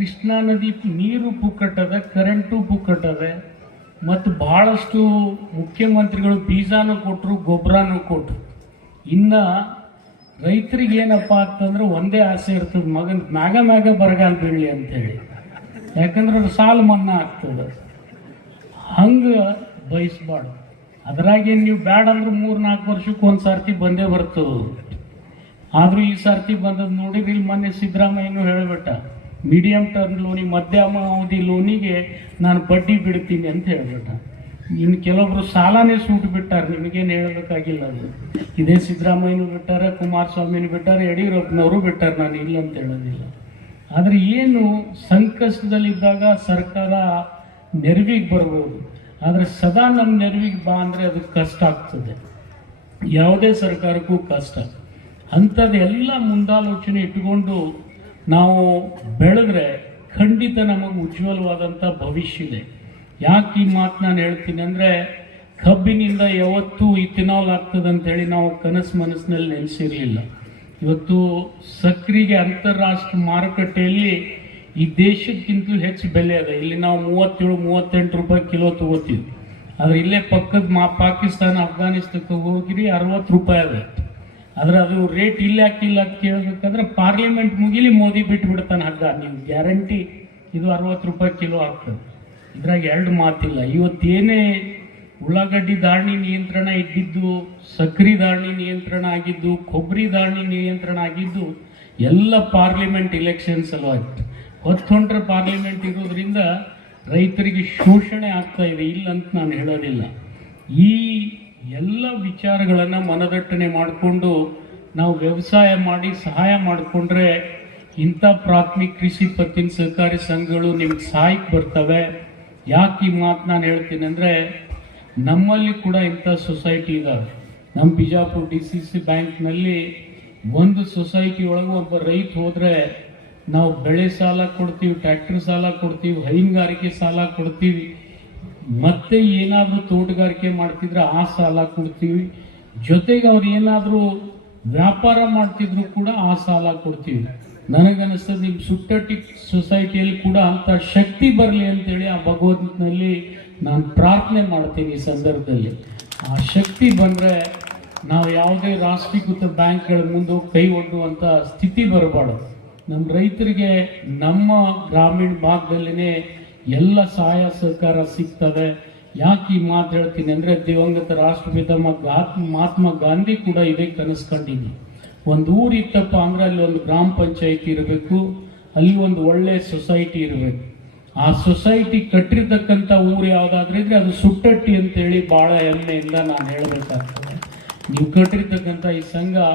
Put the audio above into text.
ಕೃಷ್ಣಾ ನದಿ ನೀರು ಪುಕ್ಕಟ್ಟದೆ ಕರೆಂಟು ಪುಕ್ಕಟ್ಟದೆ ಮತ್ತು ಭಾಳಷ್ಟು ಮುಖ್ಯಮಂತ್ರಿಗಳು ಬೀಜಾನು ಕೊಟ್ಟರು ಗೊಬ್ಬರನೂ ಕೊಟ್ಟರು ಇನ್ನು ರೈತರಿಗೆ ಏನಪ್ಪ ಅಂತಂದ್ರೆ ಒಂದೇ ಆಸೆ ಇರ್ತದೆ ಮಗನ ಮ್ಯಾಗ ಮ್ಯಾಗ ಬರಗಾಲ ಬೀಳಿ ಅಂತೇಳಿ ಯಾಕಂದ್ರೆ ಅದು ಸಾಲ ಮನ್ನಾ ಆಗ್ತದೆ ಹಂಗೆ ಬಯಸ್ಬಾರ್ದು ಅದ್ರಾಗೇನು ನೀವು ಬ್ಯಾಡ ಅಂದ್ರೆ ಮೂರು ನಾಲ್ಕು ವರ್ಷಕ್ಕೆ ಒಂದು ಸಾರ್ತಿ ಬಂದೇ ಬರ್ತದೆ ಆದರೂ ಈ ಸರ್ತಿ ಬಂದದ್ದು ನೋಡಿದ್ರೆ ಇಲ್ಲಿ ಮೊನ್ನೆ ಸಿದ್ದರಾಮಯ್ಯನೂ ಹೇಳ್ಬಿಟ್ಟ ಮೀಡಿಯಮ್ ಟರ್ಮ್ ಲೋನಿಗೆ ಮಧ್ಯಮ ಅವಧಿ ಲೋನಿಗೆ ನಾನು ಬಡ್ಡಿ ಬಿಡ್ತೀನಿ ಅಂತ ಹೇಳ್ಬಿಟ್ಟ ಇನ್ನು ಕೆಲವೊಬ್ಬರು ಸಾಲನೇ ಸೂಟ್ ಬಿಟ್ಟಾರೆ ನಿಮಗೇನು ಹೇಳಬೇಕಾಗಿಲ್ಲ ಅದು ಇದೇ ಸಿದ್ದರಾಮಯ್ಯನೂ ಬಿಟ್ಟಾರೆ ಕುಮಾರಸ್ವಾಮಿನ ಬಿಟ್ಟಾರೆ ಯಡಿಯೂರಪ್ಪನವರು ಬಿಟ್ಟಾರೆ ನಾನು ಇಲ್ಲ ಅಂತ ಹೇಳೋದಿಲ್ಲ ಆದರೆ ಏನು ಸಂಕಷ್ಟದಲ್ಲಿದ್ದಾಗ ಸರ್ಕಾರ ನೆರವಿಗೆ ಬರ್ಬೋದು ಆದರೆ ಸದಾ ನಮ್ಮ ನೆರವಿಗೆ ಬಾ ಅಂದರೆ ಅದು ಕಷ್ಟ ಆಗ್ತದೆ ಯಾವುದೇ ಸರ್ಕಾರಕ್ಕೂ ಕಷ್ಟ ಅಂಥದ್ದೆಲ್ಲ ಮುಂದಾಲೋಚನೆ ಇಟ್ಟುಕೊಂಡು ನಾವು ಬೆಳೆದ್ರೆ ಖಂಡಿತ ನಮಗೆ ಉಜ್ವಲವಾದಂಥ ಭವಿಷ್ಯ ಇದೆ ಯಾಕೆ ಈ ಮಾತು ನಾನು ಹೇಳ್ತೀನಿ ಅಂದರೆ ಕಬ್ಬಿನಿಂದ ಯಾವತ್ತೂ ಇಥಿನಾಲ್ ಹೇಳಿ ನಾವು ಕನಸು ಮನಸ್ಸಿನಲ್ಲಿ ನೆನೆಸಿರಲಿಲ್ಲ ಇವತ್ತು ಸಕ್ರಿಗೆ ಅಂತಾರಾಷ್ಟ್ರ ಮಾರುಕಟ್ಟೆಯಲ್ಲಿ ಈ ದೇಶಕ್ಕಿಂತಲೂ ಹೆಚ್ಚು ಬೆಲೆ ಅದ ಇಲ್ಲಿ ನಾವು ಮೂವತ್ತೇಳು ಮೂವತ್ತೆಂಟು ರೂಪಾಯಿ ಕಿಲೋ ತಗೋತೀವಿ ಆದರೆ ಇಲ್ಲೇ ಪಕ್ಕದ ಮಾ ಪಾಕಿಸ್ತಾನ ಅಫ್ಘಾನಿಸ್ತಾನಕ್ಕೆ ಹೋಗಿರಿ ಅರವತ್ತು ರೂಪಾಯಿ ಅದ ಆದ್ರೆ ಅದು ರೇಟ್ ಇಲ್ಲ ಹಾಕಿಲ್ಲ ಅಂತ ಕೇಳಬೇಕಂದ್ರೆ ಪಾರ್ಲಿಮೆಂಟ್ ಮುಗಿಲಿ ಮೋದಿ ಬಿಟ್ಟು ಹಗ್ಗ ನೀವು ಗ್ಯಾರಂಟಿ ಇದು ಅರವತ್ತು ರೂಪಾಯಿ ಕಿಲೋ ಆಗ್ತದೆ ಇದ್ರಾಗ ಎರಡು ಮಾತಿಲ್ಲ ಇವತ್ತೇನೇ ಉಳ್ಳಾಗಡ್ಡಿ ದಾಳಿ ನಿಯಂತ್ರಣ ಇದ್ದಿದ್ದು ಸಕ್ರಿ ದಾಳಿ ನಿಯಂತ್ರಣ ಆಗಿದ್ದು ಕೊಬ್ಬರಿ ದಾಳಿ ನಿಯಂತ್ರಣ ಆಗಿದ್ದು ಎಲ್ಲ ಪಾರ್ಲಿಮೆಂಟ್ ಎಲೆಕ್ಷನ್ ಸಲುವಾಗಿ ಹೊತ್ತೊಂಟ್ರೆ ಪಾರ್ಲಿಮೆಂಟ್ ಇರೋದ್ರಿಂದ ರೈತರಿಗೆ ಶೋಷಣೆ ಆಗ್ತಾ ಇದೆ ಇಲ್ಲ ಅಂತ ನಾನು ಹೇಳೋದಿಲ್ಲ ಈ ಎಲ್ಲ ವಿಚಾರಗಳನ್ನು ಮನದಟ್ಟಣೆ ಮಾಡಿಕೊಂಡು ನಾವು ವ್ಯವಸಾಯ ಮಾಡಿ ಸಹಾಯ ಮಾಡಿಕೊಂಡ್ರೆ ಇಂಥ ಪ್ರಾಥಮಿಕ ಕೃಷಿ ಪತ್ತಿನ ಸಹಕಾರಿ ಸಂಘಗಳು ನಿಮ್ಗೆ ಸಹಾಯಕ್ಕೆ ಬರ್ತವೆ ಯಾಕೆ ಈ ಮಾತು ನಾನು ಹೇಳ್ತೀನಿ ಅಂದರೆ ನಮ್ಮಲ್ಲಿ ಕೂಡ ಇಂಥ ಸೊಸೈಟಿ ಇದ್ದಾವೆ ನಮ್ಮ ಬಿಜಾಪುರ ಡಿ ಸಿ ಸಿ ಬ್ಯಾಂಕ್ನಲ್ಲಿ ಒಂದು ಸೊಸೈಟಿ ಒಳಗೆ ಒಬ್ಬ ರೈತ ಹೋದರೆ ನಾವು ಬೆಳೆ ಸಾಲ ಕೊಡ್ತೀವಿ ಟ್ರ್ಯಾಕ್ಟರ್ ಸಾಲ ಕೊಡ್ತೀವಿ ಹೈನುಗಾರಿಕೆ ಸಾಲ ಕೊಡ್ತೀವಿ ಮತ್ತೆ ಏನಾದರೂ ತೋಟಗಾರಿಕೆ ಮಾಡ್ತಿದ್ರೆ ಆ ಸಾಲ ಕೊಡ್ತೀವಿ ಜೊತೆಗೆ ಅವ್ರು ಏನಾದರೂ ವ್ಯಾಪಾರ ಮಾಡ್ತಿದ್ರು ಕೂಡ ಆ ಸಾಲ ಕೊಡ್ತೀವಿ ನನಗನ್ನಿಸ್ತದೆ ಈ ಸುಟ್ಟಟಿಕ್ ಸೊಸೈಟಿಯಲ್ಲಿ ಕೂಡ ಅಂತ ಶಕ್ತಿ ಬರಲಿ ಅಂತೇಳಿ ಆ ಭಗವಂತನಲ್ಲಿ ನಾನು ಪ್ರಾರ್ಥನೆ ಮಾಡ್ತೀನಿ ಈ ಸಂದರ್ಭದಲ್ಲಿ ಆ ಶಕ್ತಿ ಬಂದರೆ ನಾವು ಯಾವುದೇ ರಾಷ್ಟ್ರೀಕೃತ ಬ್ಯಾಂಕ್ಗಳ ಮುಂದೆ ಕೈ ಒಡ್ಡುವಂಥ ಸ್ಥಿತಿ ಬರಬಾರ್ದು ನಮ್ಮ ರೈತರಿಗೆ ನಮ್ಮ ಗ್ರಾಮೀಣ ಭಾಗದಲ್ಲಿನೇ ಎಲ್ಲ ಸಹಾಯ ಸಹಕಾರ ಸಿಗ್ತದೆ ಯಾಕೆ ಈ ಮಾತು ಹೇಳ್ತೀನಿ ಅಂದರೆ ದಿವಂಗತ ರಾಷ್ಟ್ರಪಿತ ಮಹಾತ್ಮ ಗಾಂಧಿ ಕೂಡ ಇದೇ ಕನಸ್ಕೊಂಡಿದ್ವಿ ಒಂದು ಊರು ಇತ್ತಪ್ಪ ಅಂದ್ರೆ ಅಲ್ಲಿ ಒಂದು ಗ್ರಾಮ ಪಂಚಾಯಿತಿ ಇರಬೇಕು ಅಲ್ಲಿ ಒಂದು ಒಳ್ಳೆ ಸೊಸೈಟಿ ಇರಬೇಕು ಆ ಸೊಸೈಟಿ ಕಟ್ಟಿರ್ತಕ್ಕಂಥ ಊರು ಯಾವುದಾದ್ರೂ ಇದ್ರೆ ಅದು ಸುಟ್ಟಟ್ಟಿ ಅಂತೇಳಿ ಭಾಳ ಹೆಮ್ಮೆಯಿಂದ ನಾನು ಹೇಳಬೇಕಾಗ್ತದೆ ನೀವು ಕಟ್ಟಿರ್ತಕ್ಕಂಥ ಈ ಸಂಘ